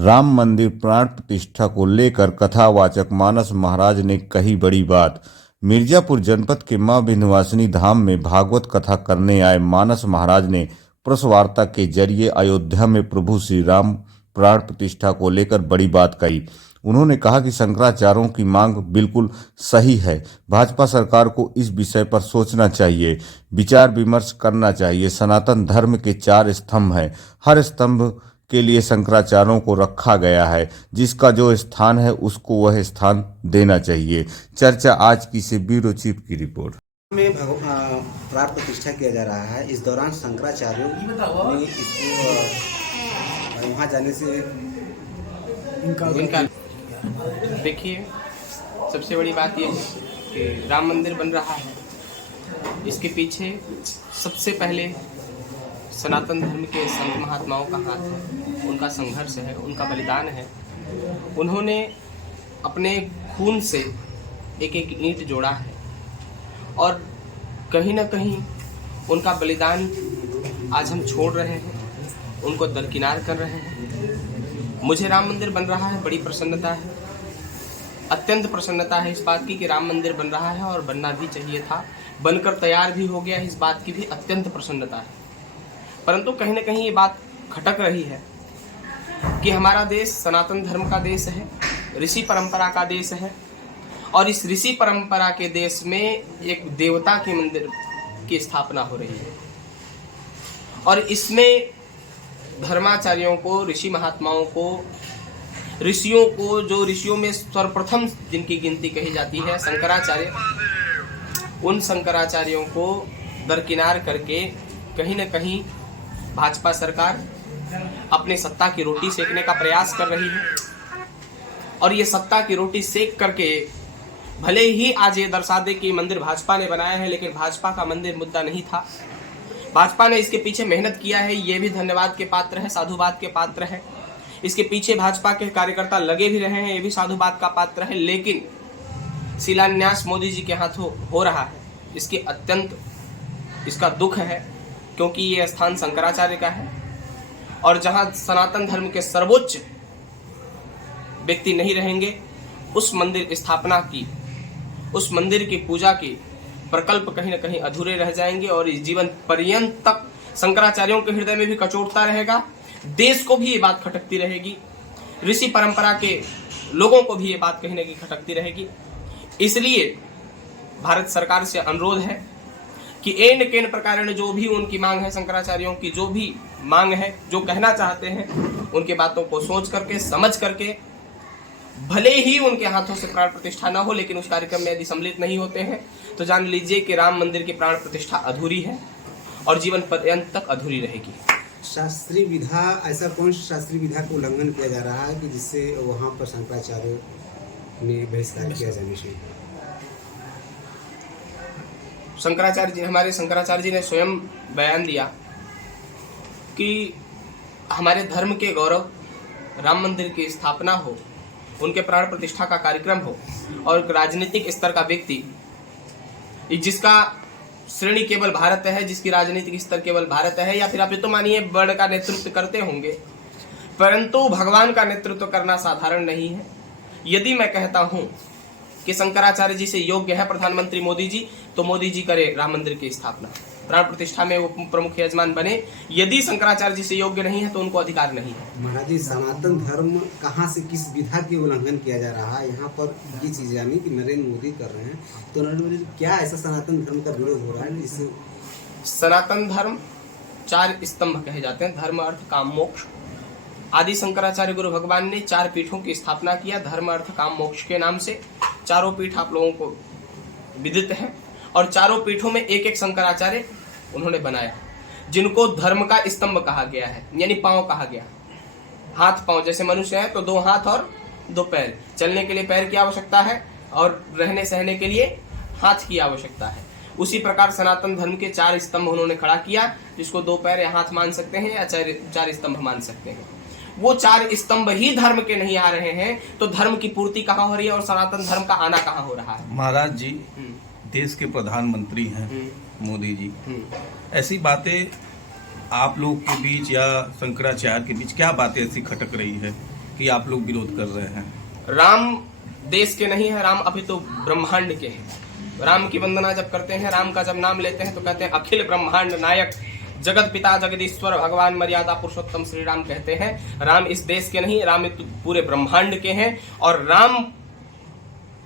राम मंदिर प्राण प्रतिष्ठा को लेकर कथावाचक मानस महाराज ने कही बड़ी बात। मिर्जापुर जनपद के मां विंध्यवासिनी धाम में भागवत कथा करने आए मानस महाराज ने प्रेस वार्ता के जरिए अयोध्या में प्रभु श्री राम प्राण प्रतिष्ठा को लेकर बड़ी बात कही। उन्होंने कहा कि शंकराचार्यों की मांग बिल्कुल सही है। भाजपा सरकार को इस विषय पर सोचना चाहिए, विचार विमर्श करना चाहिए। सनातन धर्म के 4 स्तंभ हैं, हर स्तंभ के लिए शंकराचार्यों को रखा गया है। जिसका जो स्थान है उसको वह स्थान देना चाहिए। चर्चा आज की से ब्यूरो चीफ की रिपोर्ट में प्राण प्रतिष्ठा किया जा रहा है। इस दौरान शंकराचार्यों ने इसको वहाँ जाने से इनका देखिए, सबसे बड़ी बात यह है कि राम मंदिर बन रहा है। इसके पीछे सबसे पहले सनातन धर्म के संत महात्माओं का हाथ है, उनका संघर्ष है, उनका बलिदान है। उन्होंने अपने खून से एक एक ईंट जोड़ा है और कहीं ना कहीं उनका बलिदान आज हम छोड़ रहे हैं, उनको दरकिनार कर रहे हैं। मुझे राम मंदिर बन रहा है, बड़ी प्रसन्नता है, अत्यंत प्रसन्नता है इस बात की कि राम मंदिर बन रहा है और बनना भी चाहिए था, बनकर तैयार भी हो गया। इस बात की भी अत्यंत प्रसन्नता है। परंतु कहीं ना कहीं ये बात खटक रही है कि हमारा देश सनातन धर्म का देश है, ऋषि परंपरा का देश है और इस ऋषि परंपरा के देश में एक देवता के मंदिर की स्थापना हो रही है और इसमें धर्माचार्यों को, ऋषि महात्माओं को, ऋषियों को, जो ऋषियों में सर्वप्रथम जिनकी गिनती कही जाती है शंकराचार्य, उन शंकराचार्यों को दरकिनार करके कहीं न कहीं भाजपा सरकार अपने सत्ता की रोटी सेकने का प्रयास कर रही है। और ये सत्ता की रोटी सेक करके भले ही आज ये दर्शा दे कि मंदिर भाजपा ने बनाया है, लेकिन भाजपा का मंदिर मुद्दा नहीं था। भाजपा ने इसके पीछे मेहनत किया है, ये भी धन्यवाद के पात्र है, साधुवाद के पात्र है। इसके पीछे भाजपा के कार्यकर्ता लगे भी रहे हैं, ये भी साधुवाद का पात्र है। लेकिन शिलान्यास मोदी जी के हाथों हो रहा है, इसके अत्यंत इसका दुख है, क्योंकि ये स्थान शंकराचार्य का है और जहां सनातन धर्म के सर्वोच्च व्यक्ति नहीं रहेंगे, उस मंदिर स्थापना की, उस मंदिर की पूजा की प्रकल्प कहीं न कहीं अधूरे रह जाएंगे और इस जीवन पर्यंत तक शंकराचार्यों के हृदय में भी कचोटता रहेगा। देश को भी ये बात खटकती रहेगी, ऋषि परंपरा के लोगों को भी ये बात कहीं न कहीं खटकती रहेगी। इसलिए भारत सरकार से अनुरोध है कि एन केन प्रकार जो भी उनकी मांग है, शंकराचार्यों की जो भी मांग है, जो कहना चाहते हैं, उनकी बातों को सोच करके, समझ करके, भले ही उनके हाथों से प्राण प्रतिष्ठा ना हो, लेकिन उस कार्यक्रम में यदि सम्मिलित नहीं होते हैं तो जान लीजिए कि राम मंदिर की प्राण प्रतिष्ठा अधूरी है और जीवन पर्यंत तक अधूरी रहेगी। शास्त्रीय विधा, ऐसा कौन शास्त्रीय विधा का उल्लंघन किया जा रहा है कि जिससे वहाँ पर शंकराचार्य में बहिष्कार किया जाने से? शंकराचार्य जी, हमारे शंकराचार्य जी ने स्वयं बयान दिया कि हमारे धर्म के गौरव राम मंदिर की स्थापना हो, उनके प्राण प्रतिष्ठा का कार्यक्रम हो और राजनीतिक स्तर का व्यक्ति जिसका श्रेणी केवल भारत है, जिसकी राजनीतिक स्तर केवल भारत है, या फिर आप ये तो मानिए वर्ल्ड का नेतृत्व करते होंगे, परंतु भगवान का नेतृत्व करना साधारण नहीं है। यदि मैं कहता हूं कि शंकराचार्य जी से योग्य है प्रधानमंत्री मोदी जी, तो मोदी जी करे राम मंदिर की स्थापना, प्राण प्रतिष्ठा में वो प्रमुख यजमान बने। यदि शंकराचार्य जी से योग्य नहीं है तो उनको अधिकार नहीं है। महाराज जी, सनातन धर्म कहाँ से, किस विधा की उल्लंघन किया जा रहा है? यहाँ पर ये चीज यानी कि नरेंद्र मोदी कर रहे हैं, तो नरेंद्र मोदी क्या ऐसा सनातन धर्म का विरोध हो रहा है जिससे? सनातन धर्म 4 स्तंभ कहे जाते हैं, धर्म, अर्थ, काम, मोक्ष। आदि शंकराचार्य गुरु भगवान ने 4 पीठों की स्थापना किया, धर्म, अर्थ, काम, मोक्ष के नाम से। चारों पीठ आप लोगों को विदित है और चारों पीठों में एक एक शंकराचार्य उन्होंने बनाया, जिनको धर्म का स्तंभ कहा गया है, यानी पांव कहा गया। हाथ पांव, जैसे मनुष्य है तो 2 हाथ और 2 पैर, चलने के लिए पैर की आवश्यकता है और रहने सहने के लिए हाथ की आवश्यकता है। उसी प्रकार सनातन धर्म के 4 स्तंभ उन्होंने खड़ा किया, जिसको 2 पैर या हाथ मान सकते हैं या 4 स्तंभ मान सकते हैं। वो 4 स्तंभ ही धर्म के नहीं आ रहे हैं तो धर्म की पूर्ति कहाँ हो रही है और सनातन धर्म का आना कहाँ हो रहा है? महाराज जी देश के प्रधानमंत्री हैं मोदी जी, ऐसी बातें आप लोग के बीच या शंकराचार्य के बीच क्या बातें ऐसी खटक रही है कि आप लोग विरोध कर रहे हैं? राम देश के नहीं है, राम अभी तो ब्रह्मांड के हैं। राम की वंदना जब करते हैं, राम का जब नाम लेते हैं तो कहते हैं अखिल ब्रह्मांड नायक जगत पिता जगदीश्वर भगवान मर्यादा पुरुषोत्तम श्री राम कहते हैं। राम इस देश के नहीं, राम पूरे ब्रह्मांड के हैं। और राम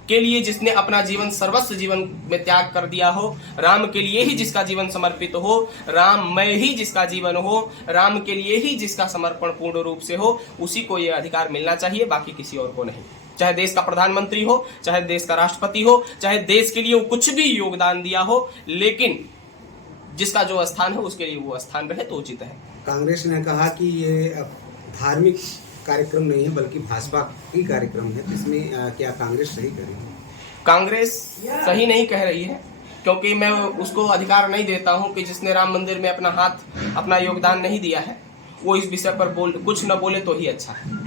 के लिए जिसने अपना जीवन सर्वस्व जीवन में त्याग कर दिया हो, राम के लिए ही जिसका जीवन समर्पित हो, राममय ही जिसका जीवन हो, राम के लिए ही जिसका समर्पण पूर्ण रूप से हो, उसी को यह अधिकार मिलना चाहिए, बाकी किसी और को नहीं। चाहे देश का प्रधानमंत्री हो, चाहे देश का राष्ट्रपति हो, चाहे देश के लिए कुछ भी योगदान दिया हो, लेकिन जिसका जो स्थान है उसके लिए वो स्थान रहे तो उचित है। कांग्रेस ने कहा कि ये धार्मिक कार्यक्रम नहीं है बल्कि भाजपा की कार्यक्रम है, तो इसमें क्या कांग्रेस सही करेगी? कांग्रेस सही नहीं कह रही है, क्योंकि मैं उसको अधिकार नहीं देता हूं कि जिसने राम मंदिर में अपना हाथ अपना योगदान नहीं दिया है वो इस विषय पर कुछ न बोले तो ही अच्छा है।